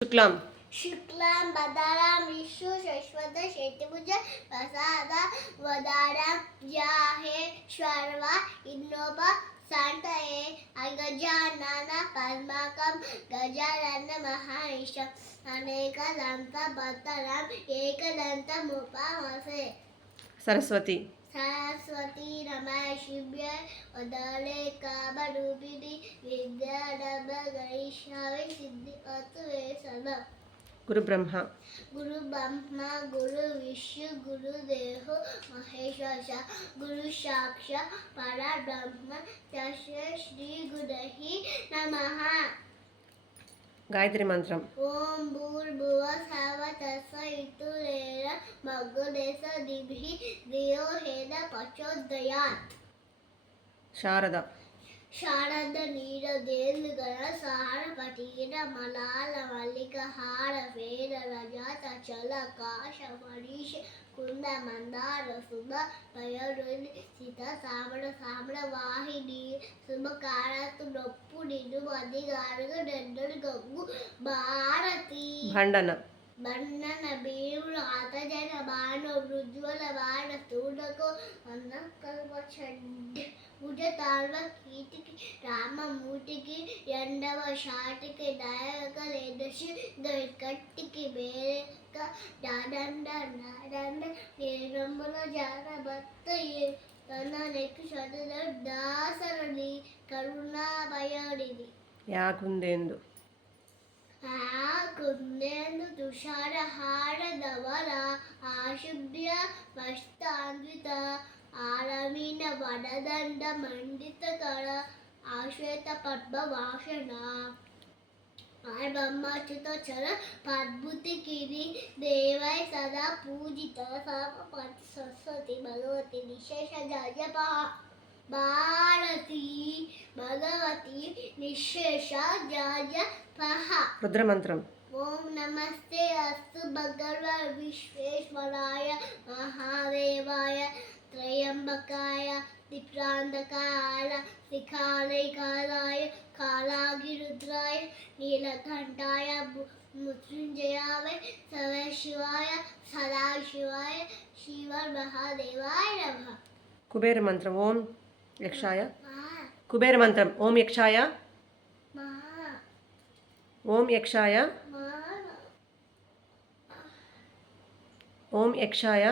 శుక్లాం శుక్లాం బదరాం విష్ణు శశ్వత శతిభుజ ప్రసాద వదారం జాహే శ్వర్వ ఇన్నోప శాంతయే అగజానన పద్మకం గజానన మహానిషం అనేకదంత భద్రం ఏకదంతముపమసే. సరస్వతి सरस्वती नमः वदने कामरूपिणी विद्यारंभ गणेशाय सिद्धि अत्वे सदा. गुरु ब्रह्मा गुरु विष्णु गुरु देवो महेश्वर गुरु साक्षात् परब्रह्म तस्मै श्री गुरवे नमः. गायत्री मंत्रम ओम भूर्भुवः स्वः तत्सवितुर्वरेण्यं भर्गो देवस्य धीमहि धियो यो नः प्रचोदयात्. शारदा శారద నీరదేలుగల సార పటీర మలాల మల్లిక హార వేర రజత చల కాశ మనీష కుంద మందార సుధ పయరుని సీత సామడ సామడ వాహిని శుభకారతు నొప్పు నిన్ను మది గారుగ నందుడు గంగు భారతి. భండన బండన భీముడు ఆతజన బాణ ఉజ్వల బాణ స్థూడకు అన్న కల్ప చండి భుజ తాళ్వ కీటికి రామ మూటికి రెండవ షాటికి నాయక లేదశి కట్టికి బేరక డాడండ నాడండ నేరంబుల జాన భక్త తన నెక్కు చదుద దాసరుని కరుణాభయుడిని. యాకుందేందు కుందేందు తుషార హార ధవల ఆశుభ్య మస్తాన్విత ఆరమీన వడదండ మండిత కర ఆశ్వేత పద్మ వాసన బ్రహ్మచ్యుత చర పద్భుతి కిరి దేవై సదా పూజిత సర్వపతి సరస్వతి భగవతి నిశేష జప భారతి భగవతి నిశేష జప. రుద్రమంత్రం ఓం నమస్తే అస్తు భగవాన్ విశ్వేశ్వరాయ మహాదేవాయ త్రయంబకాయ దిప్రాంతకాయ శిఖాలైకాలాయ కాలాగిరుద్రాయ నీలకంఠాయ మృత్యుంజయాయ సదాశివాయ సదాశివాయ శివ మహాదేవాయ నమః. కుబేర మంత్రం ఓం యక్షాయ. కుబేర మంత్రం ఓం యక్షాయ ఓం యక్షాయ ఓం యక్షాయ.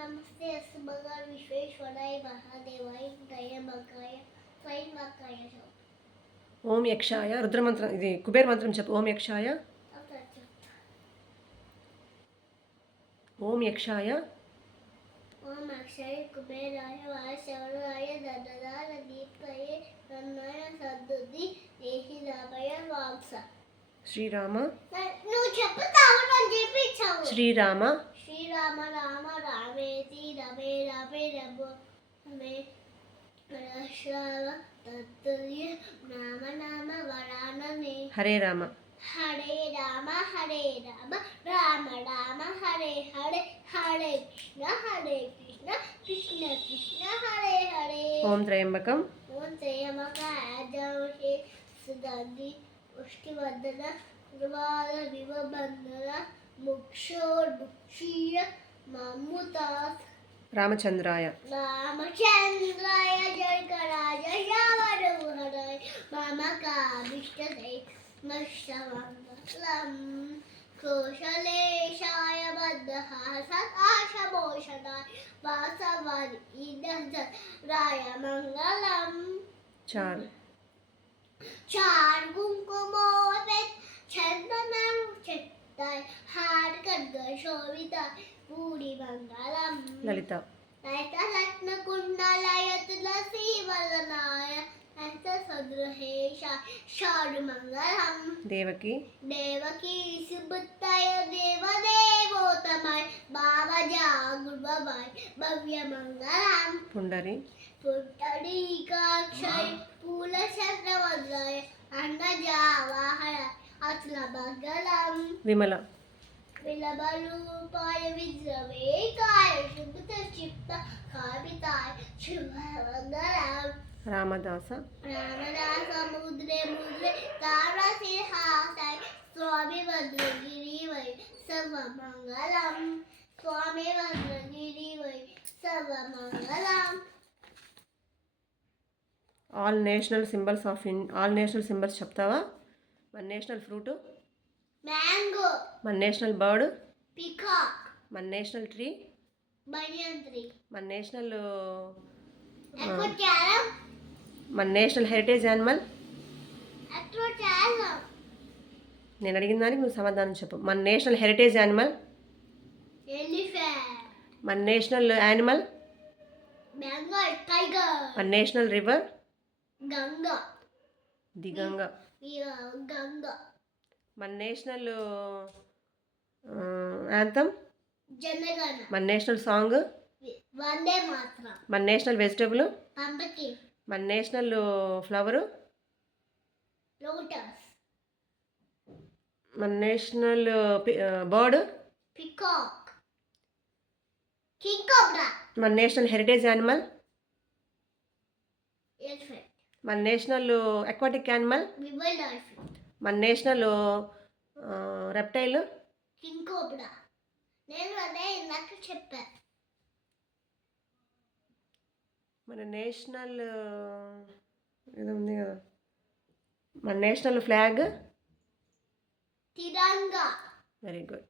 నమస్తే అస్తు భగవాన్ విశ్వేశ్వరాయ మహాదేవాయ త్రయంబకాయ త్రయంబకాయ. ఓం యక్షాయ రుద్రమంత్రం ఇది కుబేర మంత్రం చెప్పు. ఓం యక్షాయ ఓం యక్షాయ ఓం అక్షయ కుబేరాయ వాసవరాయ ధనదాన దీప్తయే నన్నాయ సద్దుది దేహిదామయ వాంస. శ్రీరామ నువ్వు చెప్తావు నేను చెప్పించావు. శ్రీరామ శ్రీరామ రామ రామేతి రమే రమే రమో రమే రశ్రావ తత్తుల్య నామ నామ వరాననే. హరే రామ హరే రామ రామ రామ హరే హరే హరే కృష్ణ కృష్ణ కృష్ణ హరే హరే. ఓం త్రయంబకం ఓం త్రయంబక ఆజావహే సుగంధి పుష్టివర్ధన ఉర్వాద వివబంధన ముక్షోర్ముక్షీయ మమ్ముతాత్. రామచంద్రాయ రామచంద్రాయ జయకరాజ యావరహరాయ మమ కామిష్టదే మష్టమంగళం కోశలేశాయ బద్ధహాసకాశభూషణాయ వాసవాది ఇదరాయ మంగళం. చారు చార్ కుంకుమోపేత్ చందనం చెట్టాయ హార ఖడ్గ శోభిత పూరి మంగళం. లలిత లలిత రత్న కుండలయ తులసి వదనాయ సద్రహేష షాడు మంగళం. దేవకి దేవకీ సుబుత్తయ దేవదేవోతమయ భావజాగుర్వమయ భవ్య మంగళం. పుండరి పుట్టడీకాక్షయ పూల చంద్రవద్రాయ అన్నజావాహన అతుల మంగళం. విమల విలబరూపాయ విద్రవేకాయ శుభత చిత్త కామితాయ శుభ మంగళం. రామదాస రామదాస ముద్రే ముద్రే తారసిహాసై సర్వమంగళం స్వామి why Sarvamangalam. All national symbols చెప్తావా? మన నేషనల్ ఫ్రూట్, మ్యాంగో, మన నేషనల్ బర్డ్, పికాక్, మన నేషనల్ ట్రీ, బనియన్ ట్రీ, మన నేషనల్ ఎక్వటారం, మన నేషనల్ హెరిటేజ్ యానిమల్. ఎక్వటారం, నేను అడిగిన దానికి నువ్వు సమాధానం చెప్పు. మన నేషనల్ హెరిటేజ్ యానిమల్, ఎలిఫెంట్, మన నేషనల్ యానిమల్, బెంగాల్ టైగర్, మన national river, Ganga, the Ganga. Ganga, మన నేషనల్ యాంథమ్, జనగణ, మన నేషనల్ సాంగ్, వందే మాత్రం, మన నేషనల్ వెజిటబుల్, పంపకిన్, మన నేషనల్ ఫ్లవరు, లోటస్, మన national bird, peacock, king cobra, మన నేషనల్ హెరిటేజ్ యానిమల్, ఎలిఫెంట్, మన నేషనల్ అక్వాటిక్ యానిమల్, వివల్ డాల్ఫిన్, మన నేషనల్ రెప్టైల్, కింగ్ కోబ్రా. నేను అదే ఇందాక చెప్పా. మన నేషనల్ ఏదో ఉంది కదా, మన national flag. Tiranga. Very good.